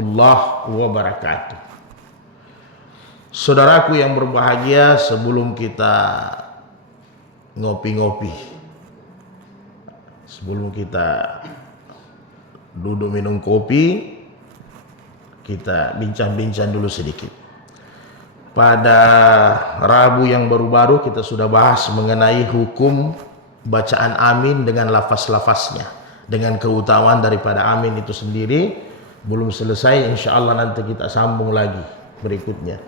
wabarakatuh. Saudaraku yang berbahagia, sebelum kita ngopi-ngopi, sebelum kita duduk minum kopi, kita bincang-bincang dulu sedikit. Pada Rabu yang baru-baru kita sudah bahas mengenai hukum bacaan amin dengan lafaz-lafaznya, dengan keutamaan daripada amin itu sendiri. Belum selesai, insya Allah nanti kita sambung lagi berikutnya.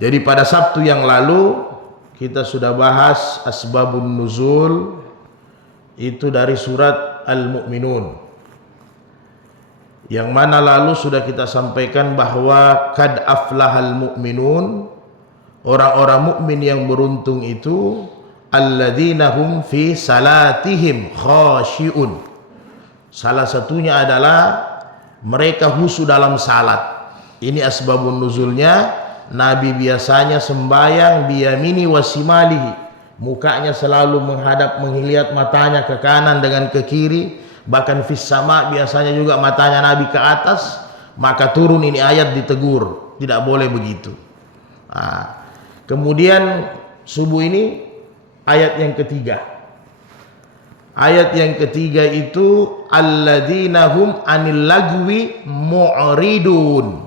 Jadi pada Sabtu yang lalu kita sudah bahas asbabun nuzul itu dari surat Al-Mu'minun, yang mana lalu sudah kita sampaikan bahwa kad aflahal mu'minun, orang-orang mukmin yang beruntung itu alladzina hum fi salatihim khasyi'un. Salah satunya adalah mereka khusyuk dalam salat. Ini asbabun nuzulnya. Nabi biasanya sembahyang biyamini wasimalihi, mukanya selalu menghadap, menghiliat matanya ke kanan dengan ke kiri, bahkan fis sama biasanya juga matanya Nabi ke atas. Maka turun ini ayat ditegur, tidak boleh begitu. Kemudian subuh ini ayat yang ketiga. Ayat yang ketiga itu alladzina hum anil lagwi mu'ridun.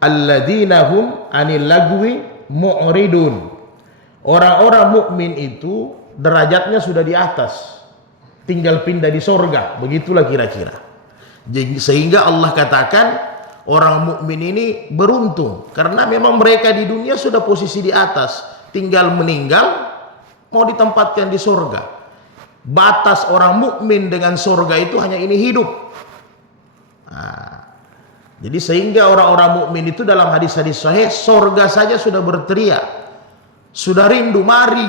Alladzina hum anil lagwi mu'ridun. Orang-orang mukmin itu derajatnya sudah di atas, tinggal pindah di sorga, begitulah kira-kira. Sehingga Allah katakan orang mukmin ini beruntung karena memang mereka di dunia sudah posisi di atas, tinggal meninggal mau ditempatkan di sorga. Batas orang mukmin dengan sorga itu hanya ini hidup. Jadi sehingga orang-orang mukmin itu dalam hadis-hadis sahih, sorga saja sudah berteriak, sudah rindu, mari,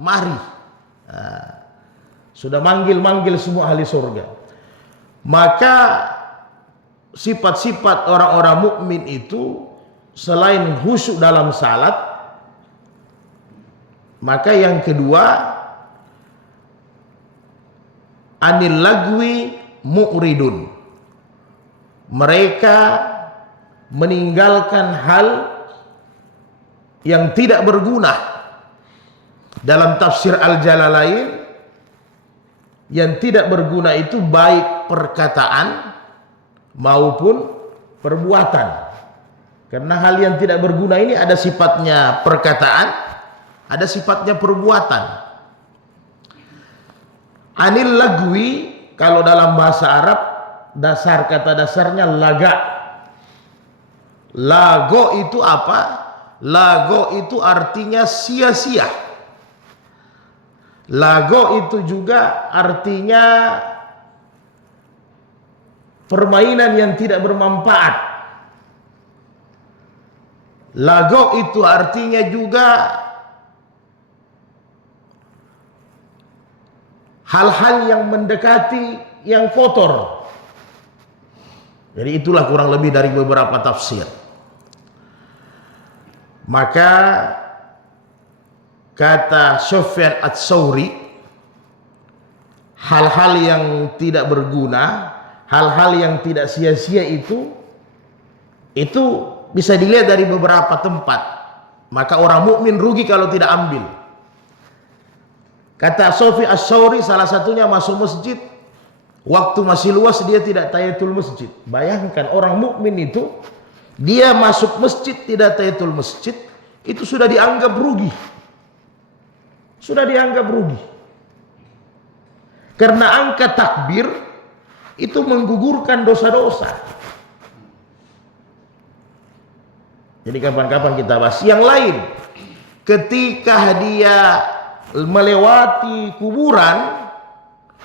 mari. Sudah manggil-manggil semua ahli sorga. Maka sifat-sifat orang-orang mukmin itu selain khusyuk dalam salat, maka yang kedua anil lagwi mu'ridun. Mereka meninggalkan hal yang tidak berguna. Dalam tafsir Al-Jalalain, yang tidak berguna itu baik perkataan maupun perbuatan. Karena hal yang tidak berguna ini ada sifatnya perkataan, ada sifatnya perbuatan. Anil lagwi, kalau dalam bahasa Arab, dasar kata dasarnya laga. Lago itu apa? Lago itu artinya sia-sia. Lago itu juga artinya permainan yang tidak bermanfaat. Lago itu artinya juga hal-hal yang mendekati yang kotor. Jadi itulah kurang lebih dari beberapa tafsir. Maka kata Sufyan Ats-Tsauri, hal-hal yang tidak berguna, hal-hal yang tidak sia-sia itu bisa dilihat dari beberapa tempat. Maka orang mukmin rugi kalau tidak ambil. Kata Sufyan Ats-Tsauri, salah satunya masuk masjid, waktu masih luas dia tidak tahiyatul masjid. Bayangkan orang mukmin itu, dia masuk masjid tidak tahiyatul masjid, itu sudah dianggap rugi. Sudah dianggap rugi. Karena angka takbir itu menggugurkan dosa-dosa. Jadi kapan-kapan kita bahas. Yang lain, ketika dia melewati kuburan,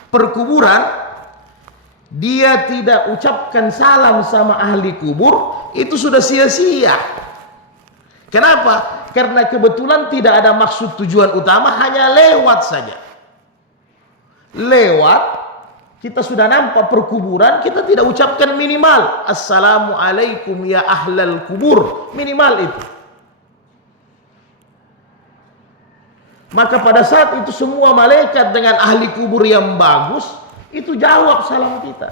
perkuburan, dia tidak ucapkan salam sama ahli kubur, itu sudah sia-sia. Kenapa? Karena kebetulan tidak ada maksud tujuan utama, hanya lewat saja. Lewat, kita sudah nampak perkuburan, kita tidak ucapkan minimal assalamualaikum ya ahlal kubur, minimal itu. Maka pada saat itu semua malaikat dengan ahli kubur yang bagus itu jawab salam kita.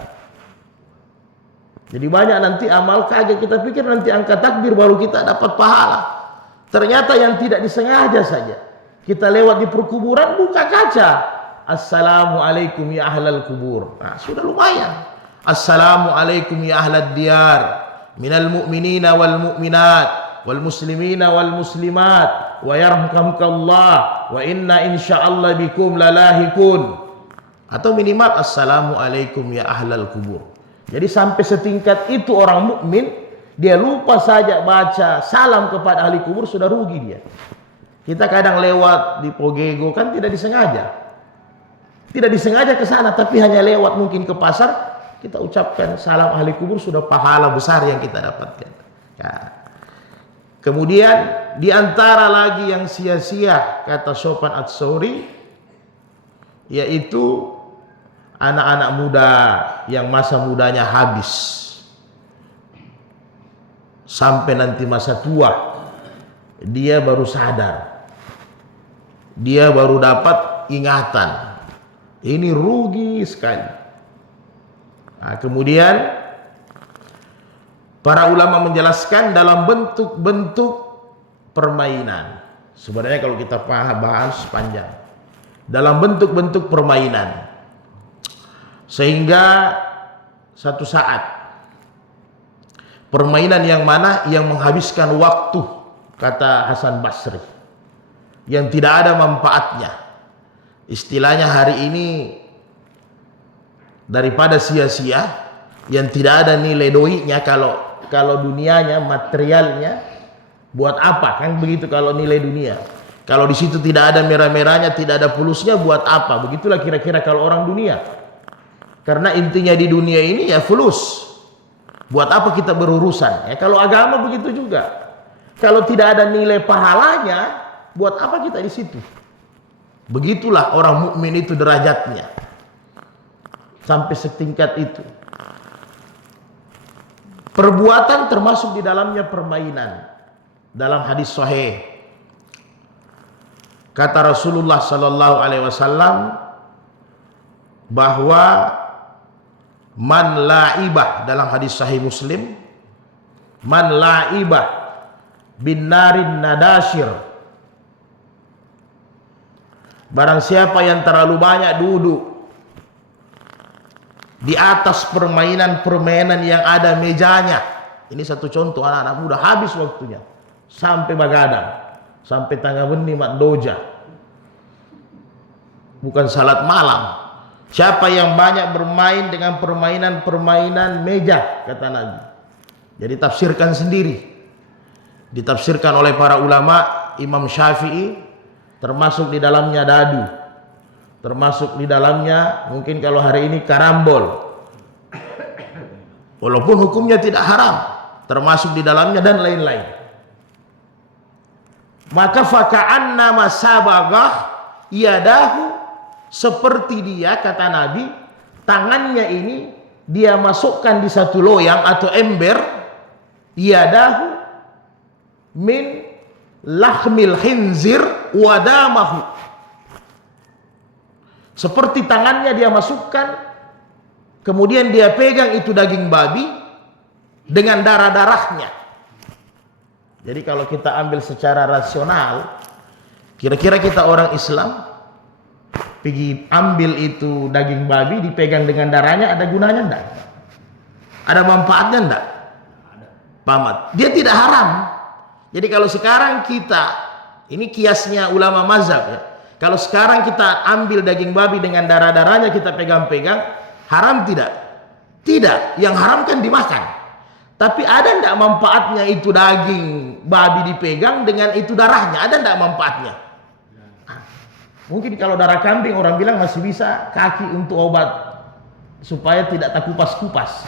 Jadi banyak nanti amal kaget, kita pikir nanti angkat takbir baru kita dapat pahala. Ternyata yang tidak disengaja saja. Kita lewat di perkuburan, buka kaca. Assalamualaikum ya ahlal kubur. Nah, sudah lumayan. Assalamualaikum ya ahlad diyar. Minal mu'minina wal mu'minat. Wal muslimina wal muslimat. Wa yarhamkamukallah. Wa inna insyaallah bikum lalahikun. Atau minimal assalamualaikum ya ahlal kubur. Jadi sampai setingkat itu orang mukmin, dia lupa saja baca salam kepada ahli kubur, sudah rugi dia. Kita kadang lewat di Pogego kan tidak disengaja. Tidak disengaja ke sana, tapi hanya lewat mungkin ke pasar, kita ucapkan salam ahli kubur, sudah pahala besar yang kita dapatkan. Ya. Kemudian di antara lagi yang sia-sia kata Sofyan Ats-Tsauri, yaitu anak-anak muda yang masa mudanya habis sampai nanti masa tua dia baru sadar, dia baru dapat ingatan. Ini rugi sekali. Nah, kemudian para ulama menjelaskan dalam bentuk-bentuk permainan. Sebenarnya kalau kita bahas panjang, dalam bentuk-bentuk permainan. Sehingga satu saat permainan yang mana yang menghabiskan waktu, kata Hasan Basri, yang tidak ada manfaatnya. Istilahnya hari ini daripada sia-sia, yang tidak ada nilai doinya, kalau dunianya, materialnya, buat apa? Kan begitu kalau nilai dunia. Kalau di situ tidak ada merah-merahnya, tidak ada pulusnya, buat apa? Begitulah kira-kira kalau orang dunia. Karena intinya di dunia ini ya fulus. Buat apa kita berurusan? Ya, kalau agama begitu juga. Kalau tidak ada nilai pahalanya, buat apa kita di situ? Begitulah orang mukmin itu derajatnya. Sampai setingkat itu. Perbuatan termasuk di dalamnya permainan. Dalam hadis sahih, kata Rasulullah sallallahu alaihi wasallam bahwa man la'ibah, dalam hadis sahih Muslim, man la'ibah bin narin nadashir, barang siapa yang terlalu banyak duduk di atas permainan-permainan yang ada mejanya. Ini satu contoh, anak-anak muda habis waktunya sampai begadang, sampai tangga benih mak doja, bukan salat malam. Siapa yang banyak bermain dengan permainan-permainan meja, kata Nabi. Jadi tafsirkan sendiri. Ditafsirkan oleh para ulama. Imam Syafi'i termasuk di dalamnya dadu, termasuk di dalamnya mungkin kalau hari ini karambol, walaupun hukumnya tidak haram, termasuk di dalamnya dan lain-lain. Maka faka'anna masabagah yadahu, seperti dia, kata Nabi, tangannya ini dia masukkan di satu loyang atau ember, yadahu min lahmil khinzir wadamahu, seperti tangannya dia masukkan, kemudian dia pegang itu daging babi dengan darah-darahnya. Jadi kalau kita ambil secara rasional, kira-kira kita orang Islam pergi ambil itu daging babi dipegang dengan darahnya, ada gunanya enggak? Ada manfaatnya enggak? Pamat. Dia tidak haram. Jadi kalau sekarang kita, ini kiasnya ulama mazhab ya, kalau sekarang kita ambil daging babi dengan darah-darahnya kita pegang-pegang, haram tidak? Tidak. Yang haram kan dimakan. Tapi ada enggak manfaatnya itu daging babi dipegang dengan itu darahnya? Ada enggak manfaatnya? Mungkin kalau darah kambing orang bilang masih bisa kaki untuk obat supaya tidak tak kupas-kupas.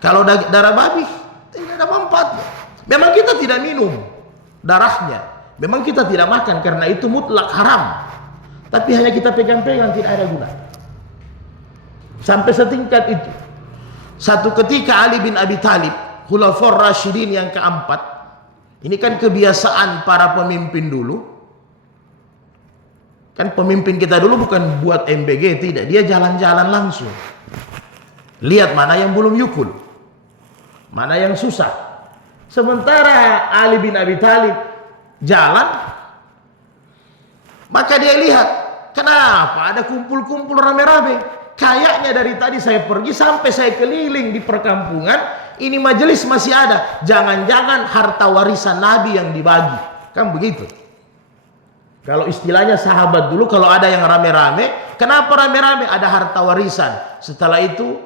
Kalau darah babi tidak ada manfaatnya. Memang kita tidak minum darahnya, memang kita tidak makan karena itu mutlak haram. Tapi hanya kita pegang-pegang, tidak ada guna. Sampai setingkat itu. Satu ketika Ali bin Abi Thalib, Khulafaur Rasyidin yang keempat, ini kan kebiasaan para pemimpin dulu. Kan pemimpin kita dulu bukan buat MBG, tidak. Dia jalan-jalan langsung. Lihat mana yang belum yukul. mana yang susah. Sementara Ali bin Abi Thalib jalan, maka dia lihat, kenapa ada kumpul-kumpul rame-rame? Kayaknya dari tadi saya pergi sampai saya keliling di perkampungan, ini majelis masih ada. Jangan-jangan harta warisan Nabi yang dibagi. Kan begitu. Kalau istilahnya sahabat dulu, kalau ada yang rame-rame, kenapa rame-rame? Ada harta warisan. Setelah itu,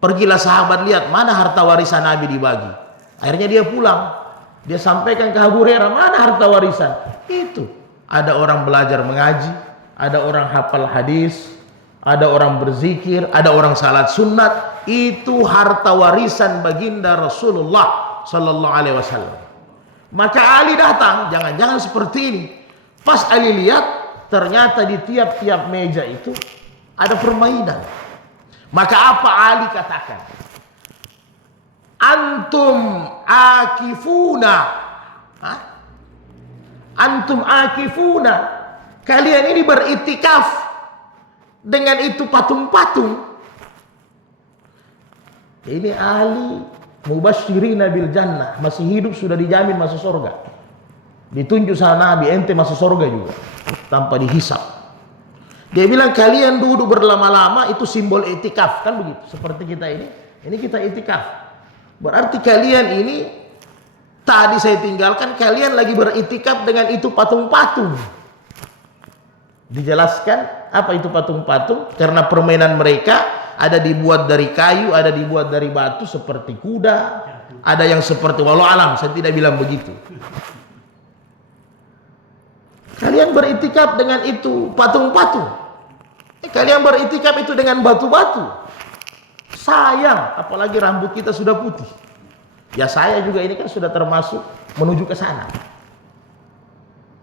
pergilah sahabat lihat mana harta warisan Nabi dibagi. Akhirnya dia pulang. Dia sampaikan ke Abu Hurairah, mana harta warisan? Itu. Ada orang belajar mengaji, ada orang hafal hadis, ada orang berzikir, ada orang salat sunat. Itu harta warisan baginda Rasulullah sallallahu alaihi wasallam. Maka Ali datang, jangan-jangan seperti ini. Pas Ali lihat, ternyata di tiap-tiap meja itu ada permainan. Maka apa Ali katakan? Antum akifuna. Antum akifuna. Kalian ini beritikaf dengan itu patung-patung. Ini Ali mubasyirina bil jannah, masih hidup sudah dijamin masuk surga. Ditunjuk sama Nabi, ente masuk surga juga tanpa dihisap. Dia bilang kalian duduk berlama-lama itu simbol itikaf, kan begitu. Seperti kita ini kita itikaf. Berarti kalian ini tadi saya tinggalkan, kalian lagi beritikaf dengan itu patung-patung. Dijelaskan apa itu patung-patung, karena permainan mereka ada dibuat dari kayu, ada dibuat dari batu seperti kuda, ada yang seperti walau alam, saya tidak bilang begitu. Kalian beritikaf dengan itu patung-patung. Kalian beritikaf itu dengan batu-batu. Sayang, apalagi rambut kita sudah putih. Ya saya juga ini kan sudah termasuk menuju ke sana.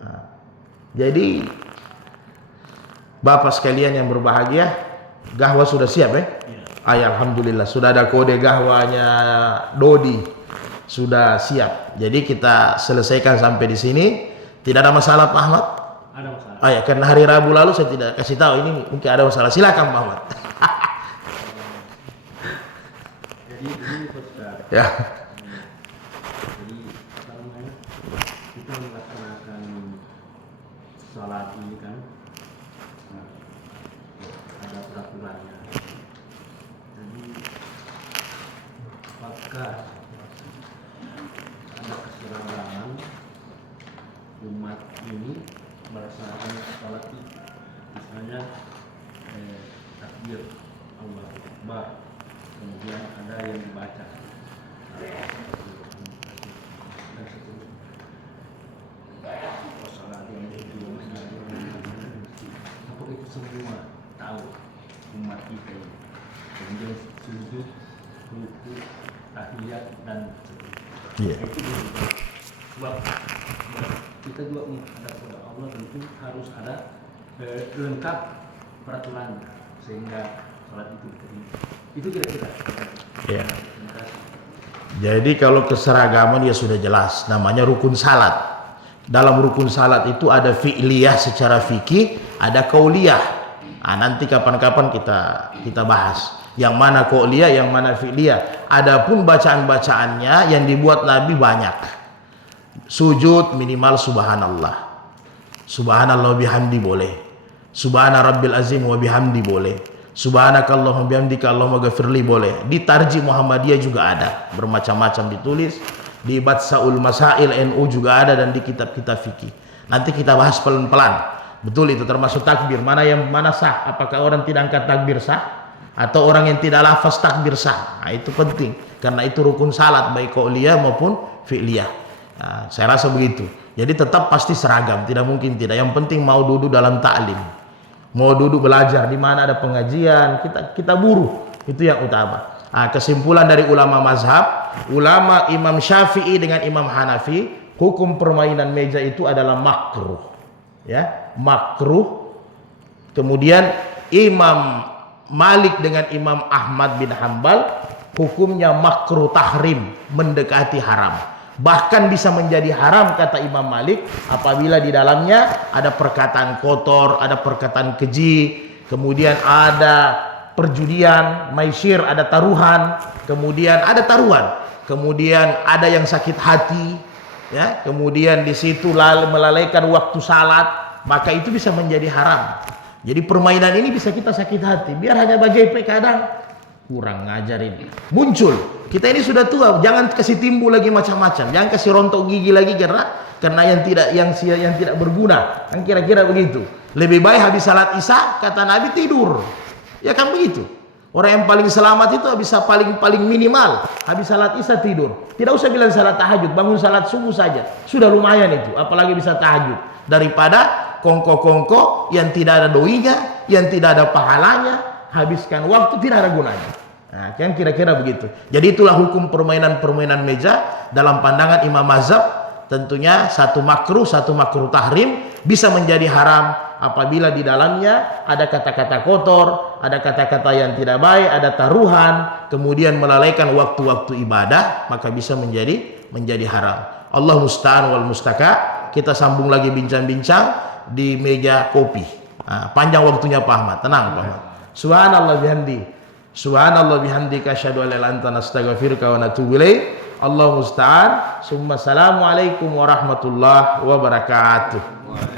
Nah, jadi Bapak sekalian yang berbahagia, gahwa sudah siap ya? Alhamdulillah sudah ada kode gahwanya Dodi, sudah siap. Jadi kita selesaikan sampai di sini. Tidak ada masalah Pak Ahmad? Ada masalah. Ya, karena hari Rabu lalu saya tidak kasih tahu, ini mungkin ada masalah. Silakan Pak Ahmad. Jadi ini Ustaz. Ya. Jadi kita melaksanakan sholat ini kan ada peraturannya. Jadi apakah ada keseragaman umat ini melaksanakan sholat itu? Misalnya takbir Allahu Akbar, kemudian ada yang dibaca dan seterusnya. Apakah itu semua tahu umat kita ini? Kemudian sujud, ruku, tahiyat dan seterusnya. Itu sebab kita juga menghadap kepada Allah, tentu harus ada lengkap peraturannya sehingga sholat itu diterima. Itu kira-kira. Ya. Jadi kalau keseragaman ya sudah jelas, namanya rukun salat. Dalam rukun salat itu ada fi'liyah secara fikih, ada qauliyah. Nah, nanti kapan-kapan kita bahas. Yang mana qauliyah, yang mana fi'liyah. Adapun bacaan-bacaannya yang dibuat Nabi banyak. Sujud minimal subhanallah. Subhanallah bihamdi boleh. Subhana rabbil azim wa bihamdi boleh. Subhanakallahumma bihamdika Allahumma ghafirli boleh. Di Tarjih Muhammadiyah juga ada, bermacam-macam ditulis. Di Batsaul Masail NU juga ada, dan di kitab-kitab fikih. Nanti kita bahas pelan-pelan. Betul, itu termasuk takbir. Mana sah? Apakah orang tidak angkat takbir sah? Atau orang yang tidak lafaz takbir sah? Nah, itu penting. Karena itu rukun salat, baik qauliyah maupun fi'liyah. Nah, saya rasa begitu. Jadi tetap pasti seragam, tidak mungkin tidak. Yang penting mau duduk dalam ta'lim, mau duduk belajar, di mana ada pengajian, kita buruh, itu yang utama. Nah, kesimpulan dari ulama mazhab, ulama Imam Syafi'i dengan Imam Hanafi, hukum permainan meja itu adalah makruh, ya, makruh. Kemudian Imam Malik dengan Imam Ahmad bin Hambal, hukumnya makruh tahrim, mendekati haram. Bahkan bisa menjadi haram kata Imam Malik apabila di dalamnya ada perkataan kotor, ada perkataan keji, kemudian ada perjudian, maisir, ada taruhan, kemudian ada taruhan, kemudian ada yang sakit hati, ya, kemudian di situ melalaikan waktu salat, maka itu bisa menjadi haram. Jadi permainan ini bisa kita sakit hati, biar hanya bagai kadang kurang ngajar ini. Muncul, kita ini sudah tua, jangan kasih timbul lagi macam-macam, jangan kasih rontok gigi lagi karena yang tidak berguna. Kan kira-kira begitu. Lebih baik habis salat Isya kata Nabi tidur. Ya kan begitu. Orang yang paling selamat itu habis paling minimal habis salat Isya tidur. Tidak usah bilang salat tahajud, bangun salat subuh saja. Sudah lumayan itu, apalagi bisa tahajud. Daripada kongko-kongko yang tidak ada doinya, yang tidak ada pahalanya, habiskan waktu tidak ada gunanya. Nah, kan kira-kira begitu. Jadi itulah hukum permainan-permainan meja dalam pandangan Imam Mazhab. Tentunya satu makruh tahrim bisa menjadi haram apabila di dalamnya ada kata-kata kotor, ada kata-kata yang tidak baik, ada taruhan, kemudian melalaikan waktu-waktu ibadah, maka bisa menjadi haram. Allah musta'an wal mustaka. Kita sambung lagi bincang-bincang di meja kopi. Nah, panjang waktunya Pak Ahmad. Tenang Pak Ahmad. Subhanallah bihamdika asyhadu an la ilaha illa anta nastaghfiruka wa natubu ilaik. Allah musta'an. Assalamualaikum warahmatullahi wabarakatuh.